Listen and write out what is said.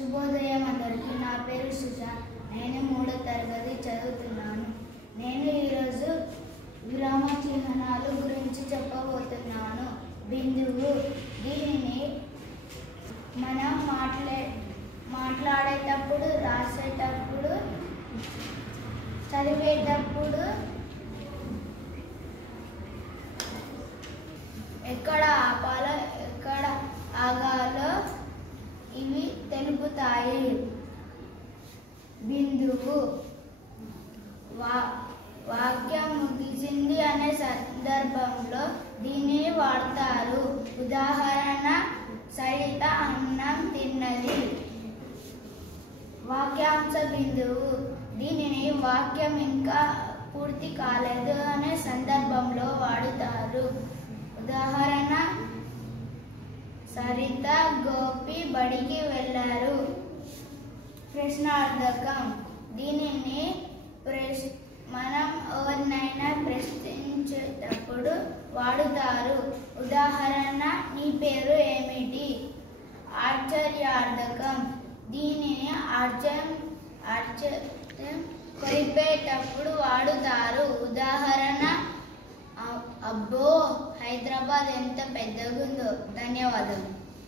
శుభోదయం అందరికీ. నా పేరు సుశాంత్. నేను 3వ తరగతి చదువుతున్నాను. నేను ఈరోజు విరామ చిహ్నాల గురించి చెప్పబోతున్నాను. బిందువు. దీనిని మనం మాట్లాడేటప్పుడు, రాసేటప్పుడు, చదివేటప్పుడు ఎక్కడ ఆపాలో ఎక్కడ ఆగాలో ఇవి తెలుపుతాయి. బిందువు. వాక్యం ముగిసింది అనే సందర్భంలో దీనిని వాడతారు. ఉదాహరణ, సరిత అన్నం తిన్నది. వాక్యాంశ బిందువు. దీనిని వాక్యం ఇంకా పూర్తి కాలేదు అనే సందర్భంలో వాడుతారు. ఉదాహరణ, సరిత, గోపి బడికి వెళ్ళారు. ప్రశ్నార్థకం. దీనిని మనం ఎవరినైనా ప్రశ్నించేటప్పుడు వాడుతారు. ఉదాహరణ, నీ పేరు ఏమిటి? ఆశ్చర్యార్థకం. దీనిని కొలిపేటప్పుడు వాడుతారు. ఉదాహరణ, అబ్బో, హైదరాబాద్ ఎంత పెద్దగుందో. ధన్యవాదాలు.